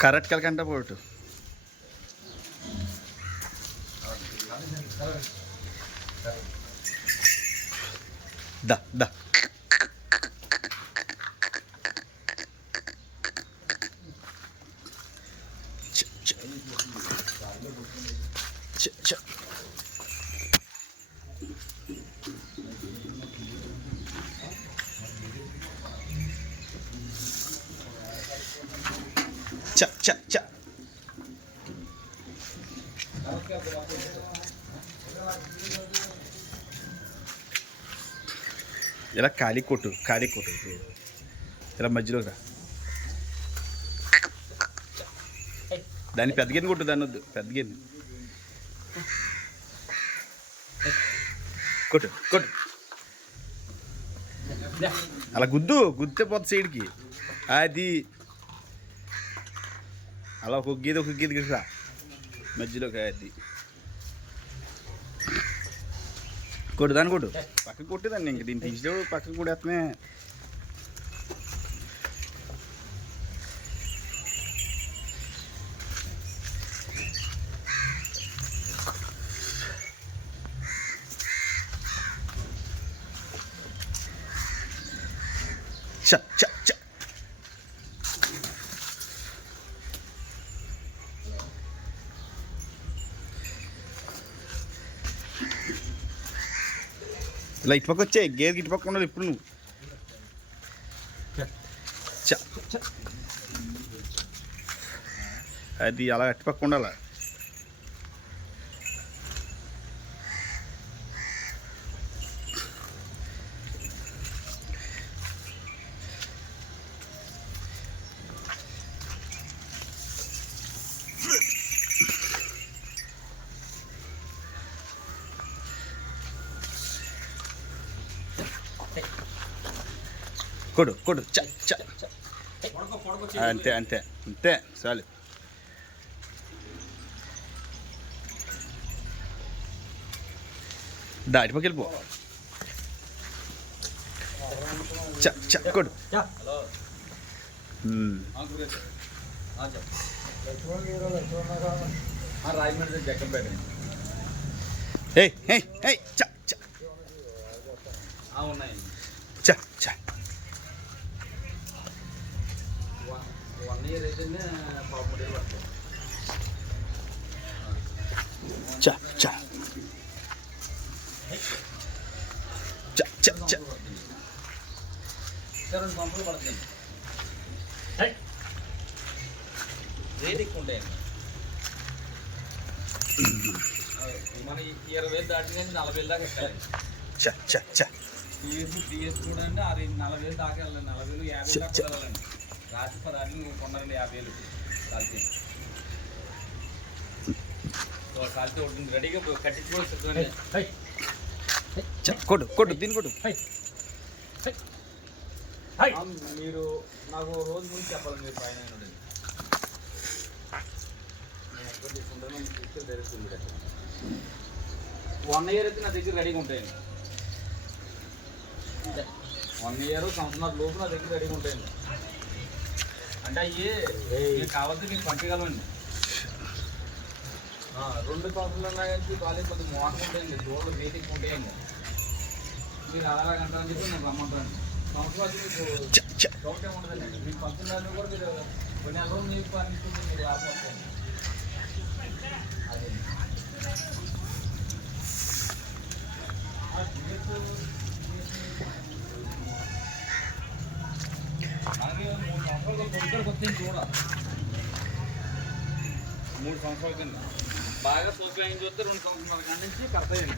correct కలకంట పోటు దా దా ఇలా ఖాళీ కొట్టు ఇలా మధ్యలో రా దాన్ని పెద్ద గిన్నె కొట్టు దాన్ని వద్దు పెద్ద గిన్నె కొట్టు అలా గుద్దితే పోతుంది సైడ్కి అది అలా ఒక గీత రా మధ్యలోకి అది కొట్టు దాన్ని కొట్టు పక్కకు కొట్టేదాన్ని ఇంక దీన్ని తీసేవాడు పక్కకు కొట్టేస్తమే ఇలా ఇటు పక్క వచ్చాయి గేదెకి ఇటు పక్క ఉండదు ఇప్పుడు నువ్వు అది అలా అటు పక్క ఉండాలా కొడు అంతే చాలు దాటి పక్క వెళ్ళిపో కొడు ఉన్నాయి 1 year అయితేనే పాపం పడుతుంది రేట్ ఎక్కువ ఉంటాయండి మన 20,000 దాటిన 40,000 దాకా ఇస్తాయి టీఎస్ కూడా అంటే 40,000 దాకా వెళ్ళండి 40,000 50,000 దాకా వెళ్ళండి రాత్రి 10 ఆటలు కొన్నారండి 50,000 కాల్తీ కాల్తీ ఉంటుంది రెడీగా కట్టించుకోవచ్చు కొట్టు దీన్ని కొట్టు మీరు నాకు రోజు ముందు చెప్పాలండి మీరు పైన 1 year అయితే నా దగ్గర రెడీగా ఉంటాయండి 1 year సంవత్సరాల లోపు నా దగ్గర రెడీగా ఉంటాయండి అంటే అవి కావాల్సి మీకు పంచగలమండి 2 సంవత్సరాలు కాలేజ్ కొద్దిగా మోసం ఉంటాయండి రోడ్లు వేదిక ఉంటాయండి మీరు అలాగంటారని చెప్పి నేను రమ్మంటాను సంవత్సరాలు మీకు డౌటే ఉండదండి మీకు పంచుదాన్ని కూడా మీరు కొన్ని నెల రోజులు మీకు అనిపిస్తుంది మీరు రాకపోతే అదే మనకి 3 సంవత్సరాలు కొడుకుడికి వచ్చింది చూడ 3 సంవత్సరాల కింద బాగా సోషల్ అయిన చూస్తే 2 సంవత్సరాల కాడి నుంచి కడతాయండి